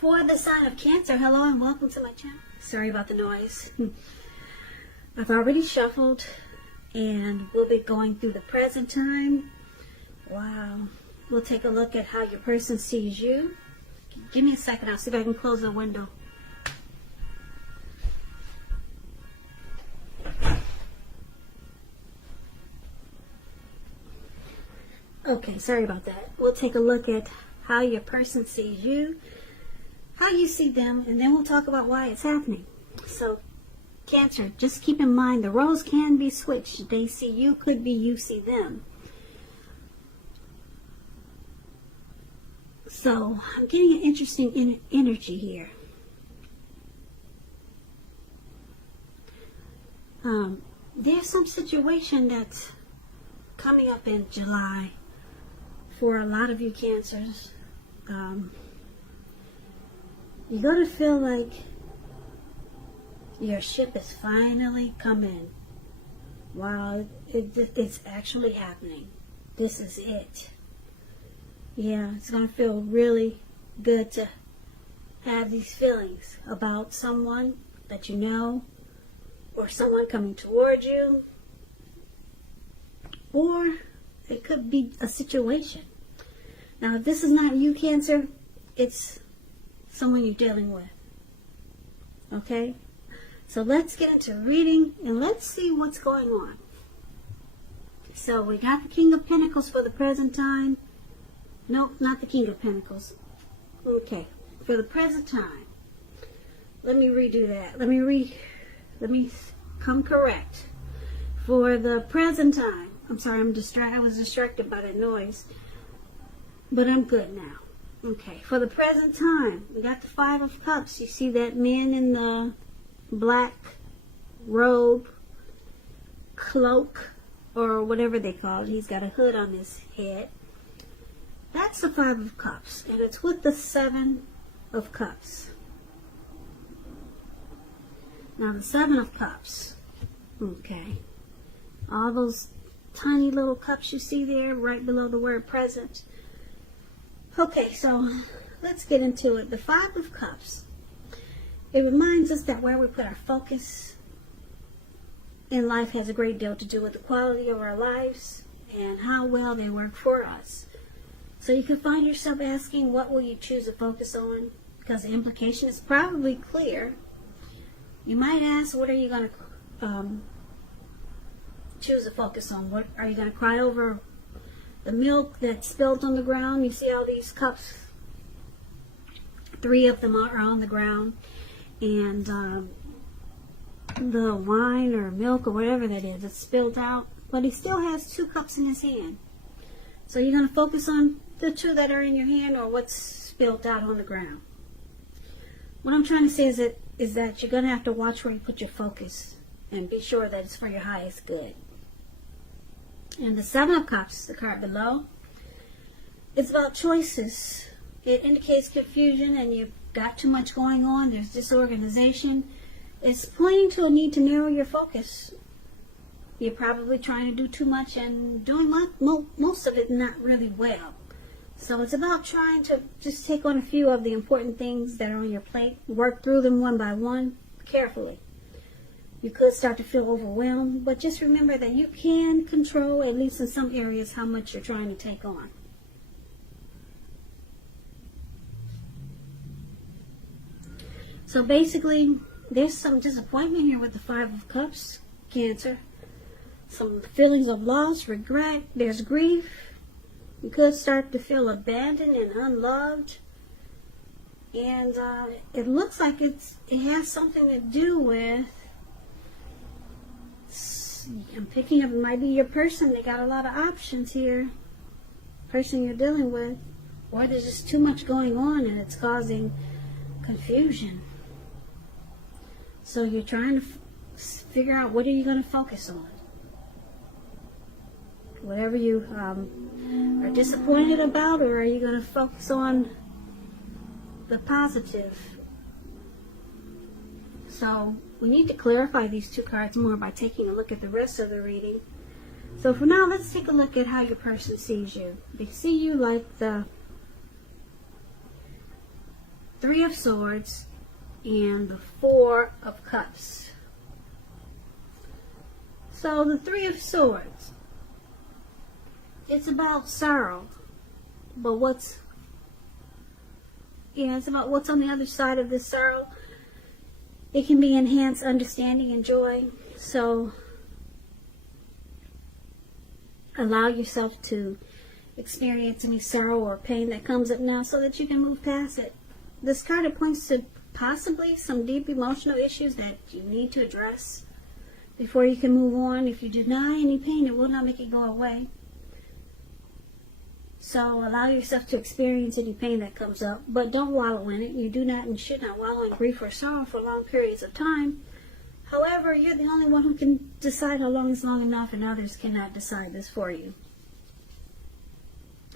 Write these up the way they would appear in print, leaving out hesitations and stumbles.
For the sign of Cancer, hello and welcome to my channel. Sorry about the noise. I've already shuffled and we'll be going through the present time. Wow. We'll take a look at how your person sees you. Give me a second. I'll see if I can close the window. Okay, sorry about that. We'll take a look at how your person sees you, how you see them, and then we'll talk about why it's happening. So, Cancer, just keep in mind the roles can be switched. They see you, could be you see them. So, I'm getting an interesting energy here. There's some situation that's coming up in July for a lot of you Cancers. You're going to feel like your ship is finally coming. Wow, it's actually happening. This is it. Yeah, it's going to feel really good to have these feelings about someone that you know, or someone coming toward you, or it could be a situation. Now, if this is not you, Cancer, it's someone you're dealing with. Okay? So let's get into reading and let's see what's going on. So we got the King of Pentacles for the present time. Nope, not the King of Pentacles. Okay, for the present time. Let me redo that. Let me come correct. For the present time. I'm sorry, I was distracted by that noise. But I'm good now. Okay, for the present time, we got the Five of Cups. You see that man in the black robe, cloak, or whatever they call it. He's got a hood on his head. That's the Five of Cups, and it's with the Seven of Cups. Now the Seven of Cups. Okay. All those tiny little cups you see there, right below the word present. Okay, so let's get into it. The Five of Cups. It reminds us that where we put our focus in life has a great deal to do with the quality of our lives and how well they work for us. So you can find yourself asking, what will you choose to focus on? Because the implication is probably clear. You might ask, what are you going to choose to focus on? What are you going to cry over? The milk that's spilled on the ground. You see all these cups. 3 of them are on the ground. And the wine or milk or whatever that is, it's spilled out. But he still has 2 cups in his hand. So you're going to focus on the 2 that are in your hand or what's spilled out on the ground. What I'm trying to say is that you're going to have to watch where you put your focus. And be sure that it's for your highest good. And the Seven of Cups, the card below, it's about choices. It indicates confusion and you've got too much going on. There's disorganization. It's pointing to a need to narrow your focus. You're probably trying to do too much and doing most of it not really well. So it's about trying to just take on a few of the important things that are on your plate. Work through them one by one, carefully. You could start to feel overwhelmed, but just remember that you can control, at least in some areas, how much you're trying to take on. So basically, there's some disappointment here with the Five of Cups, Cancer. Some feelings of loss, regret, there's grief. You could start to feel abandoned and unloved. And it looks like it has something to do with, I'm picking up, it might be your person. They got a lot of options here. Person you're dealing with. Or there's just too much going on and it's causing confusion. So you're trying to figure out, what are you going to focus on? Whatever you are disappointed about, or are you going to focus on the positive? So we need to clarify these 2 cards more by taking a look at the rest of the reading. So for now, let's take a look at how your person sees you. They see you like the Three of Swords, and the Four of Cups. So the Three of Swords, it's about sorrow, but it's about what's on the other side of this sorrow. It can be enhanced understanding and joy. So allow yourself to experience any sorrow or pain that comes up now so that you can move past it. This card points to possibly some deep emotional issues that you need to address before you can move on. If you deny any pain, it will not make it go away. So allow yourself to experience any pain that comes up, but don't wallow in it. You do not and should not wallow in grief or sorrow for long periods of time. However, you're the only one who can decide how long is long enough, and others cannot decide this for you.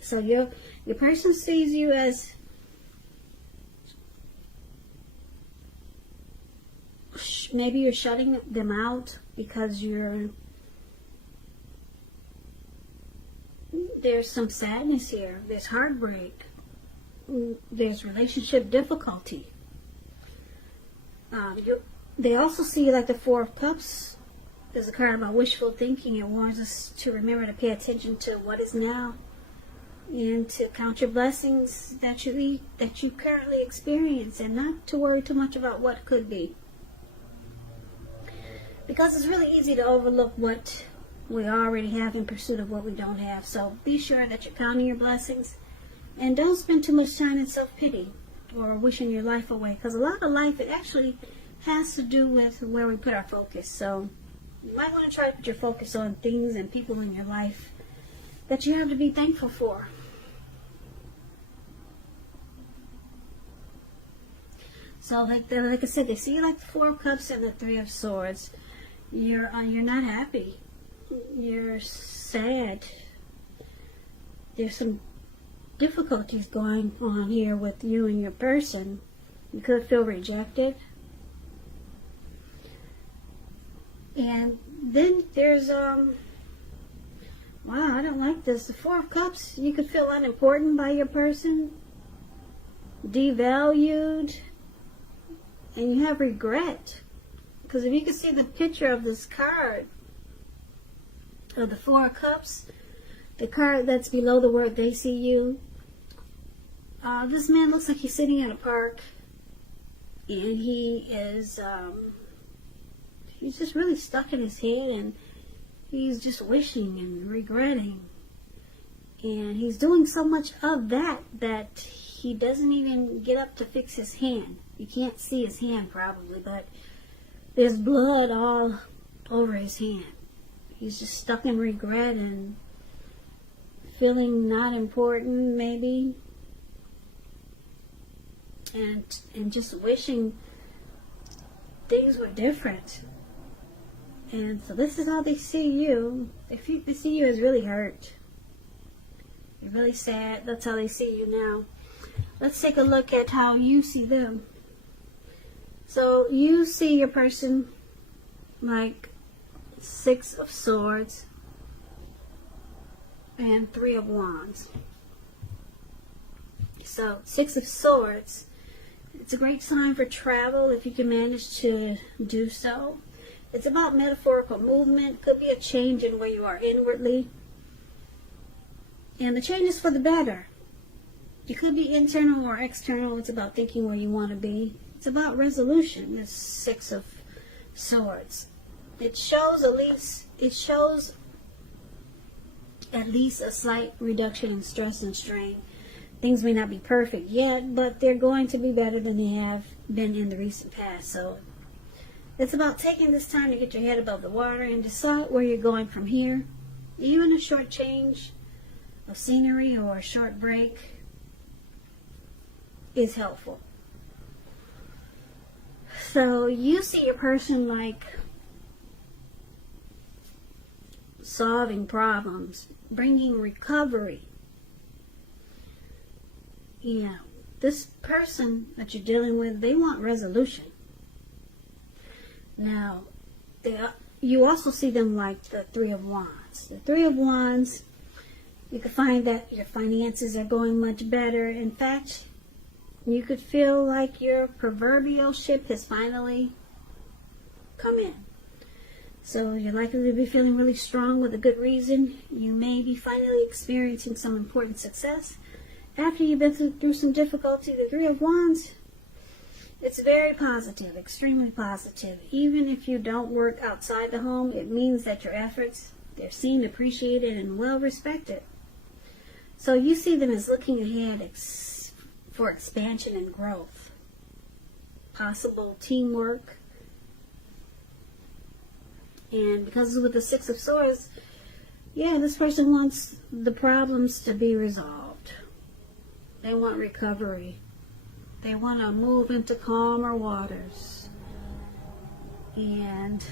So your person sees you as maybe you're shutting them out because there's some sadness here. There's heartbreak. There's relationship difficulty. They also see like the Four of Cups. There's a card about wishful thinking. It warns us to remember to pay attention to what is now and to count your blessings that you currently experience, and not to worry too much about what could be. Because it's really easy to overlook what we already have in pursuit of what we don't have. So be sure that you're counting your blessings, and don't spend too much time in self-pity or wishing your life away, because a lot of life, it actually has to do with where we put our focus. So you might want to try to put your focus on things and people in your life that you have to be thankful for. So like I said, they see like the Four of Cups and the Three of Swords. You're not happy. You're sad. There's some difficulties going on here with you and your person. You could feel rejected. And then there's wow, I don't like this. The Four of Cups, you could feel unimportant by your person, devalued, and you have regret. Because if you can see the picture of this card, of the Four of Cups, the card that's below the word they see you, this man looks like he's sitting in a park, and he is, he's just really stuck in his head, and he's just wishing and regretting. And he's doing so much of that he doesn't even get up to fix his hand. You can't see his hand probably, but there's blood all over his hand. He's just stuck in regret and feeling not important, maybe, and just wishing things were different. And so this is how they see you. They see you as really hurt. You're really sad. That's how they see you now. Let's take a look at how you see them. So you see your person like Six of Swords and Three of Wands. So Six of Swords, it's a great sign for travel if you can manage to do so. It's about metaphorical movement. Could be a change in where you are inwardly. And the change is for the better. It could be internal or external. It's about thinking where you want to be. It's about resolution, this Six of Swords. It shows at least a slight reduction in stress and strain. Things may not be perfect yet, but they're going to be better than they have been in the recent past. So it's about taking this time to get your head above the water and decide where you're going from here. Even a short change of scenery or a short break is helpful. So you see your person like solving problems, bringing recovery. Yeah, this person that you're dealing with, they want resolution. Now, you also see them like the Three of Wands. The Three of Wands, you can find that your finances are going much better. In fact, You could feel like your proverbial ship has finally come in. So you're likely to be feeling really strong with a good reason. You may be finally experiencing some important success after you've been through some difficulty. The Three of Wands, it's very positive, extremely positive. Even if you don't work outside the home, it means that your efforts, they're seen, appreciated, and well respected. So you see them as looking ahead for expansion and growth, possible teamwork. And because with the Six of Swords, yeah, this person wants the problems to be resolved. They want recovery. They want to move into calmer waters. And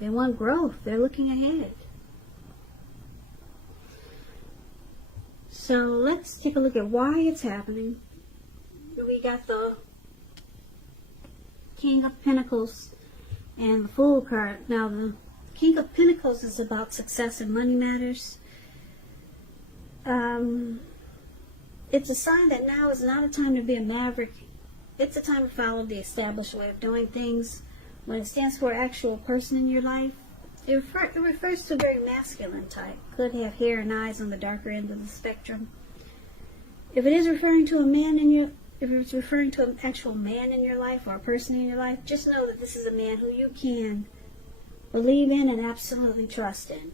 they want growth. They're looking ahead. So let's take a look at why it's happening. We got the King of Pentacles and the Fool card. Now, the King of Pentacles is about success and money matters. It's a sign that now is not a time to be a maverick. It's a time to follow the established way of doing things. When it stands for an actual person in your life, it refers to a very masculine type. Could have hair and eyes on the darker end of the spectrum. If it is referring to a man in your If it's referring to an actual man in your life or a person in your life, just know that this is a man who you can believe in and absolutely trust in.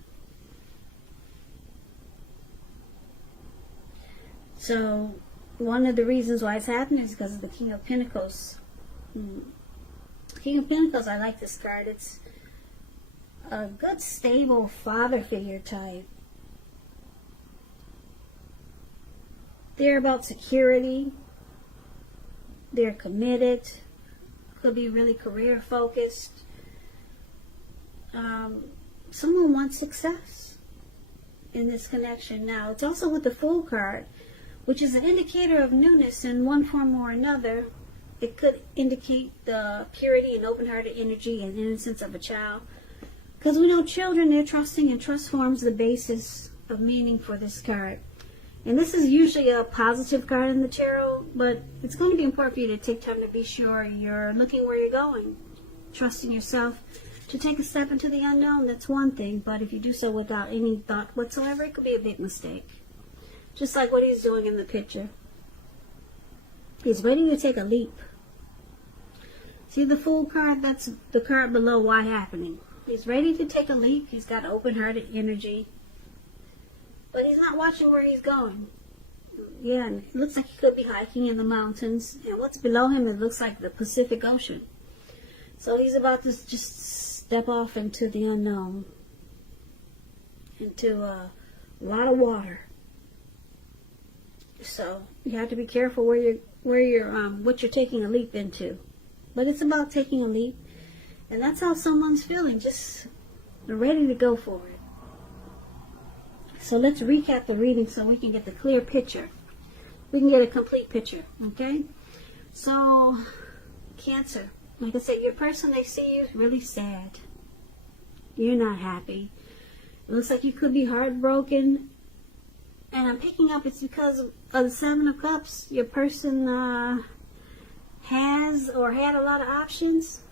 So, one of the reasons why it's happening is because of the King of Pentacles. King of Pentacles, I like this card. It's a good, stable father figure type. They're about security. They're committed. Could be really career focused. Someone wants success in this connection. Now, it's also with the Fool card, which is an indicator of newness in one form or another. It could indicate the purity and open-hearted energy and innocence of a child. Because we know children, they're trusting, and trust forms the basis of meaning for this card. And this is usually a positive card in the tarot, but it's going to be important for you to take time to be sure you're looking where you're going, trusting yourself. To take a step into the unknown, that's one thing, but if you do so without any thought whatsoever, it could be a big mistake. Just like what he's doing in the picture. He's ready to take a leap. See the Fool card? That's the card below why happening. He's ready to take a leap. He's got open-hearted energy. But he's not watching where he's going. Yeah, and it looks like he could be hiking in the mountains. And what's below him, it looks like the Pacific Ocean. So he's about to just step off into the unknown. Into a lot of water. So you have to be careful what you're taking a leap into. But it's about taking a leap. And that's how someone's feeling. Just ready to go for it. So let's recap the reading so we can get the clear picture. We can get a complete picture, okay? So, Cancer. Like I said, your person, they see you really sad. You're not happy. It looks like you could be heartbroken. And I'm picking up it's because of the Seven of Cups. Your person has or had a lot of options.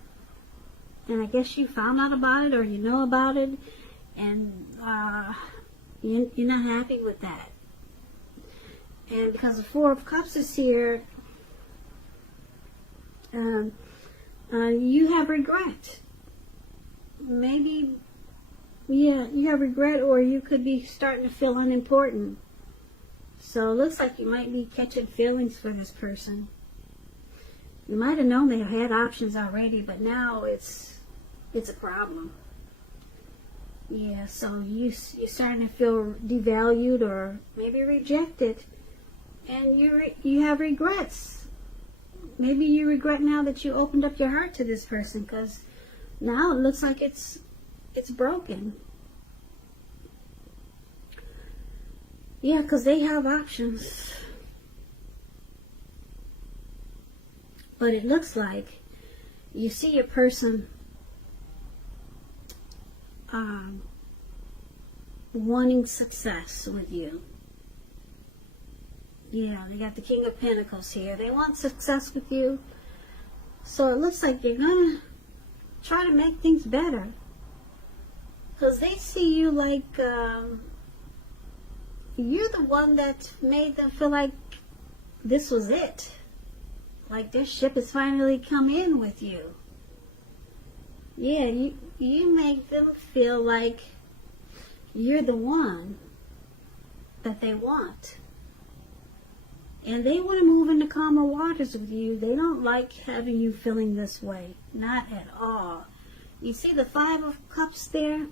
And I guess you found out about it or you know about it. And you're not happy with that. And because the Four of Cups is here, you have regret. Maybe, yeah, you have regret, or you could be starting to feel unimportant. So it looks like you might be catching feelings for this person. You might have known they had options already, but now it's a problem. Yeah, so you're starting to feel devalued or maybe rejected. And you have regrets. Maybe you regret now that you opened up your heart to this person, because now it looks like it's broken. Yeah, because they have options. But it looks like you see your person wanting success with you. Yeah, they got the King of Pentacles here. They want success with you. So it looks like you're going to try to make things better. Because they see you like you're the one that made them feel like this was it. Like their ship has finally come in with you. Yeah, you make them feel like you're the one that they want. And they want to move into calmer waters with you. They don't like having you feeling this way. Not at all. You see the Five of Cups there?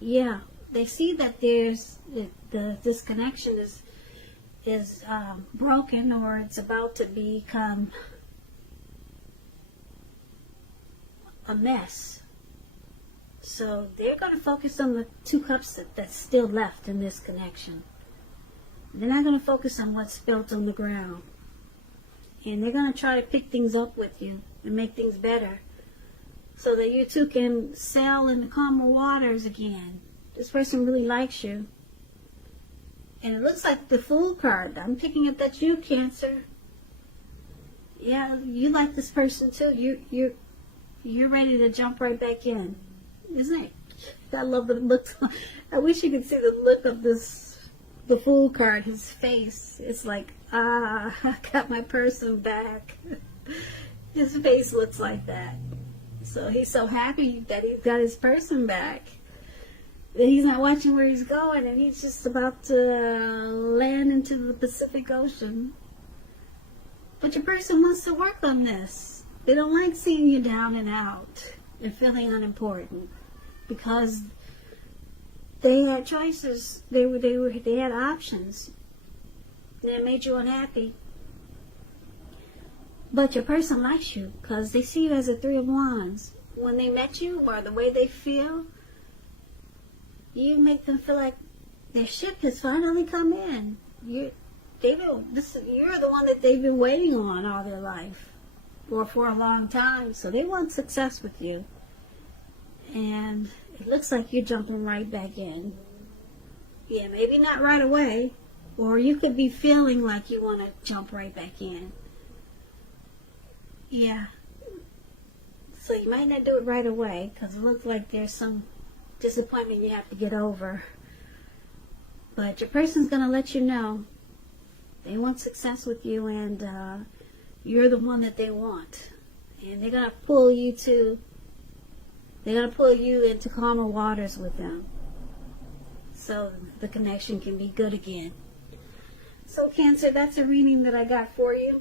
Yeah, they see that there's this connection is broken, or it's about to become a mess. So they're going to focus on the two cups that's still left in this connection. They're not going to focus on what's spilled on the ground. And they're going to try to pick things up with you and make things better, so that you two can sail in the calmer waters again. This person really likes you. And it looks like the Fool card. I'm picking up that's you, Cancer. Yeah, you like this person too. You're ready to jump right back in. Isn't it? I love the look. I wish you could see the look of the Fool card, his face. It's like, I got my person back. His face looks like that. So he's so happy that he's got his person back. That he's not watching where he's going, and he's just about to land into the Pacific Ocean. But your person wants to work on this. They don't like seeing you down and out and feeling unimportant, because they had choices. They had options. That made you unhappy. But your person likes you because they see you as a Three of Wands. When they met you, or the way they feel, you make them feel like their ship has finally come in. You're the one that they've been waiting on all their life, or for a long time. So they want success with you. And it looks like you're jumping right back in. Yeah, maybe not right away. Or you could be feeling like you want to jump right back in. Yeah. So you might not do it right away, because it looks like there's some disappointment you have to get over. But your person's going to let you know they want success with you, and you're the one that they want. And they're going to pull you into calmer waters with them, so the connection can be good again. So Cancer, that's a reading that I got for you.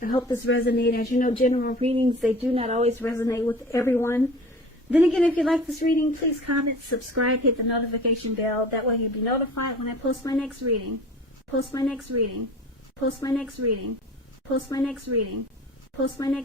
I hope this resonated. As you know, general readings, they do not always resonate with everyone. Then again, if you like this reading, please comment, subscribe, hit the notification bell. That way you'll be notified when I post my next reading. Post my next reading. Post my next reading. Post my next reading. Post my next